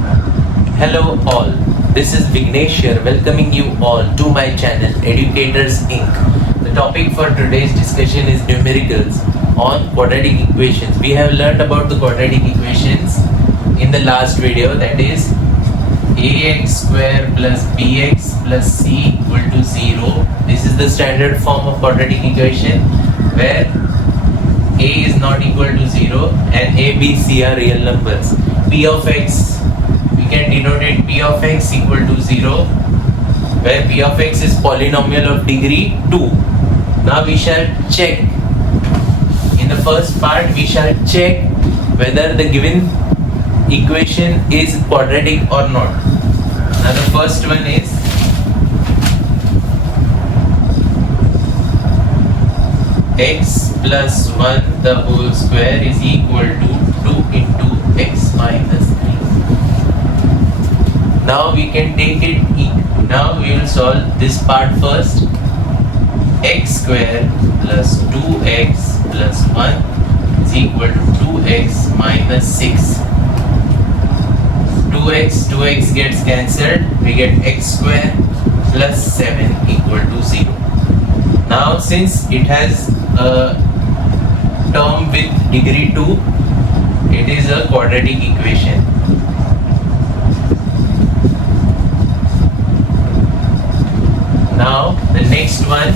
Hello all, this is Vignesh here welcoming you all to my channel Educators Inc. The topic for today's discussion is numericals on quadratic equations. We have learned about the quadratic equations in the last video, that is ax square plus bx plus c equal to 0. This is the standard form of quadratic equation where a is not equal to 0 and a, b, c are real numbers. P of x, we can denote it p of x equal to 0 where p of x is polynomial of degree 2. Now we shall check, in the first part we shall check whether the given equation is quadratic or not. Now the first one is x plus 1 the whole square is equal to 2 into x minus 3. Now we can take it, now we will solve this part first. X square plus 2x plus 1 is equal to 2x minus 6. 2x gets cancelled, we get x square plus 7 equal to 0. Now since it has a term with degree 2, it is a quadratic equation. Now the next one,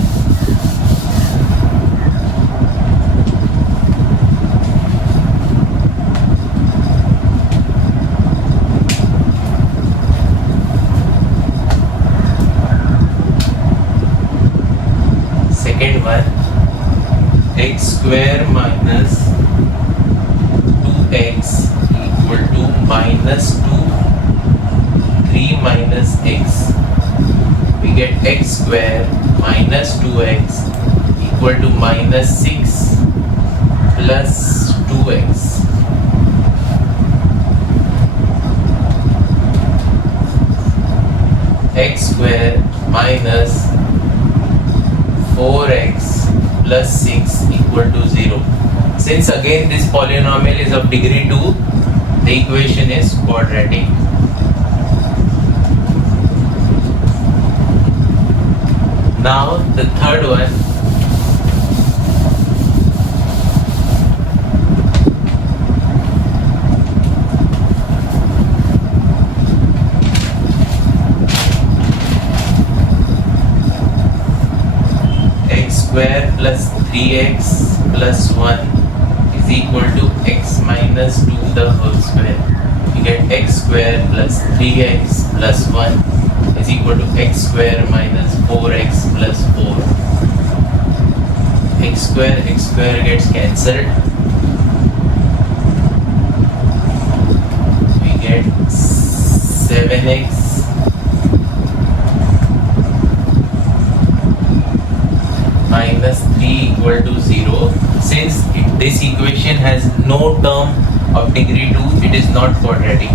second one, x square minus 2x equal to minus 2, 3 minus x. We get x square minus 2x equal to minus 6 plus 2x. X square minus 4x plus 6 equal to 0. Since again this polynomial is of degree 2, the equation is quadratic. Now the third one, x square plus 3x plus 1 is equal to x minus 2 the whole square. You get x square plus 3x plus 1 is equal to x square minus 4x plus 4. X square gets cancelled. We get 7x minus 3 equal to 0. Since this equation has no term of degree 2, it is not quadratic.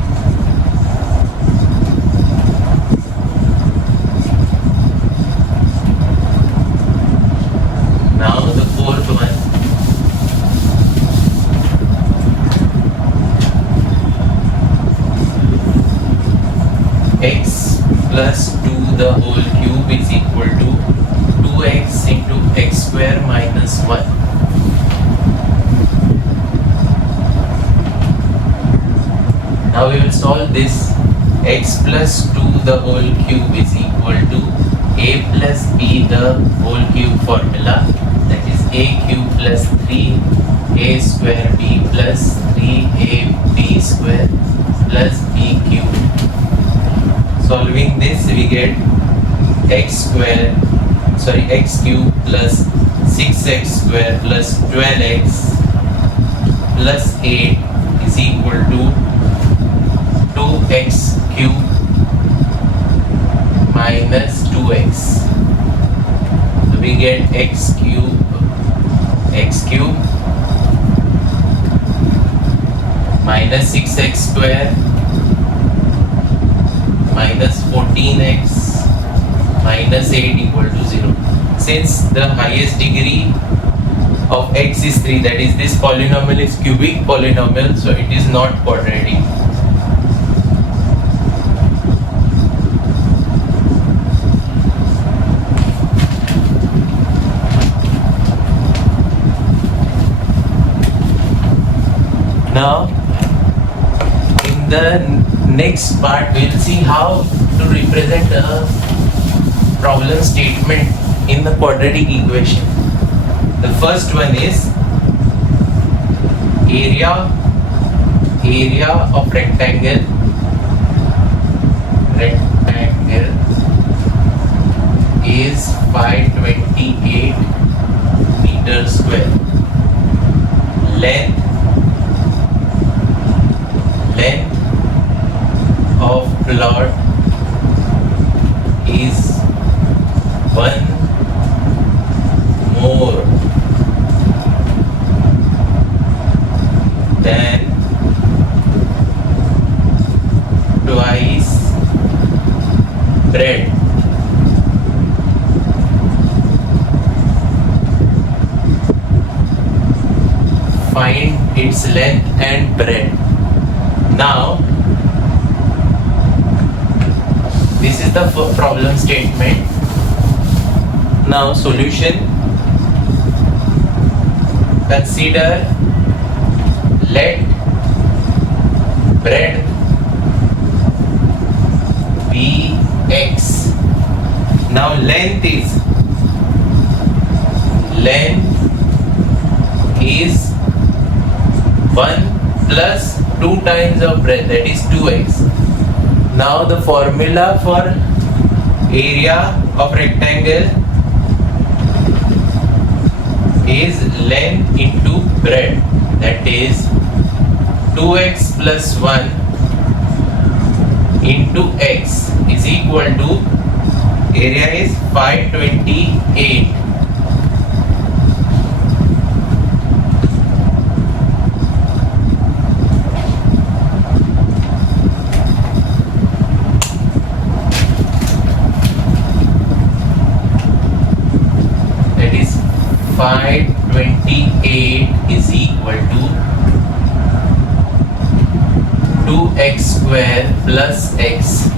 Now the fourth one, x plus 2 the whole cube is equal to 2x into x square minus 1. Now we will solve this. X plus 2 the whole cube is equal to a plus b the whole cube formula, that is a cube plus 3a square b plus 3ab square plus b cube. Solving this we get x cube plus 6x square plus 12x plus 8 is equal to 2x cube minus 2x. So we get x cube minus 6x square minus 14x minus 8 equal to 0. Since the highest degree of x is 3, that is this polynomial is cubic polynomial, so it is not quadratic. Now, in the next part, we'll see how to represent a problem statement in the quadratic equation. The first one is area of rectangle is 528 meters square. Length of plot is 1 more than twice breadth. Find its length and breadth. Now, this is the problem statement. Now, solution. Consider let breadth be x. Now, length is 1 plus 2 times of breadth, that is 2x. Now the formula for area of rectangle is length into breadth, that is 2x plus 1 into x is equal to, area is 528. That is 528 is equal to 2x square plus x.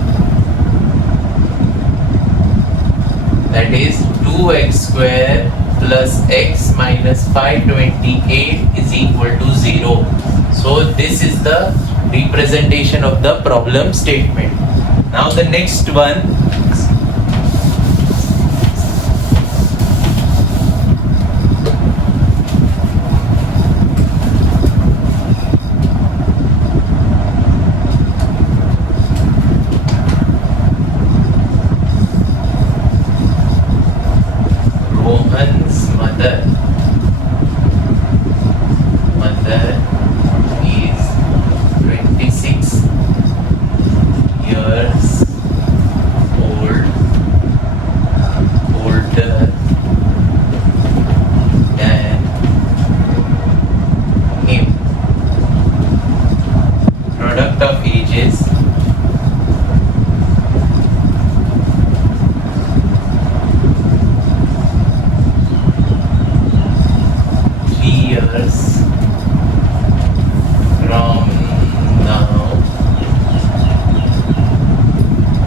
That is 2x square plus x minus 528 is equal to 0. So this is the representation of the problem statement. Now the next one, Rohan's mother is 26 years older than him. Product of ages years from now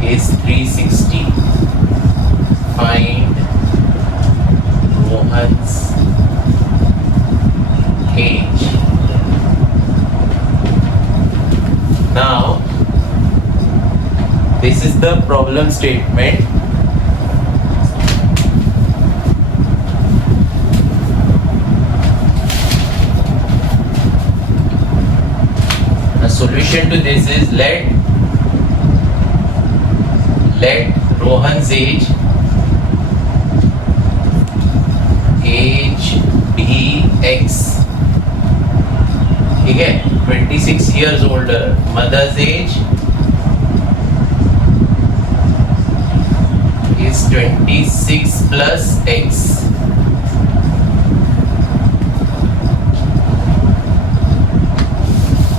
is 360. Find Rohan's age. Now, this is the problem statement. Solution to this is let Rohan's age be x. ठीक है, 26 years older. Mother's age is 26 plus x.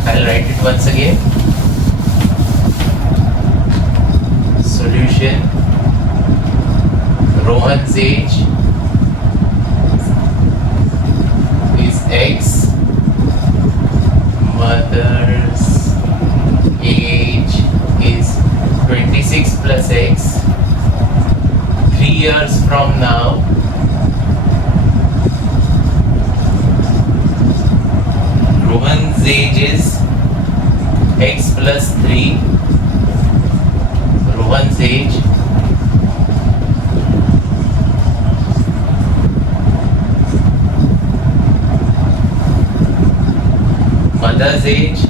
I'll write it once again. Solution. Rohan's age is x. Mother's age is 26 plus x. 3 years from now, Rohan's age plus 3, Rohan's age, mother's age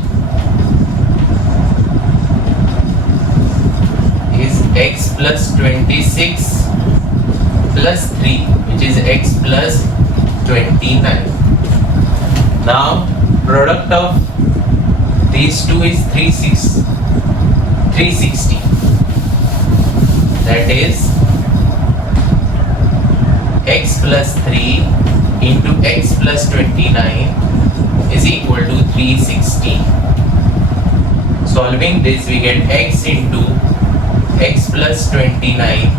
is x plus 26 plus 3, which is x plus 29. Now product of these two is 360. That is x plus 3 into x plus 29 is equal to 360. Solving this, we get x into x plus 29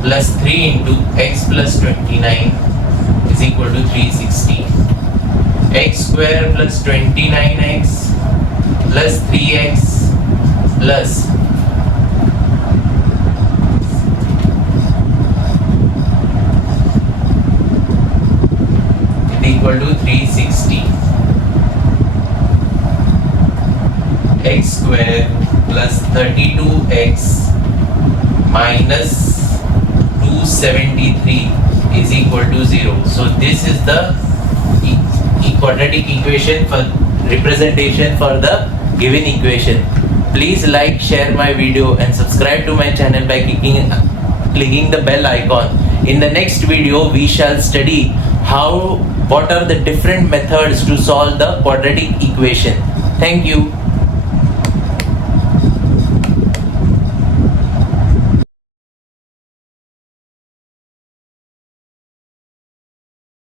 plus 3 into x plus 29 is equal to 360. X square plus 29x plus 3x plus is equal to 360. X square plus 32x minus 273 is equal to 0. So this is the quadratic equation for representation for the given equation. Please like, share my video and subscribe to my channel by clicking the bell icon. In the next video we shall study what are the different methods to solve the quadratic equation. Thank you.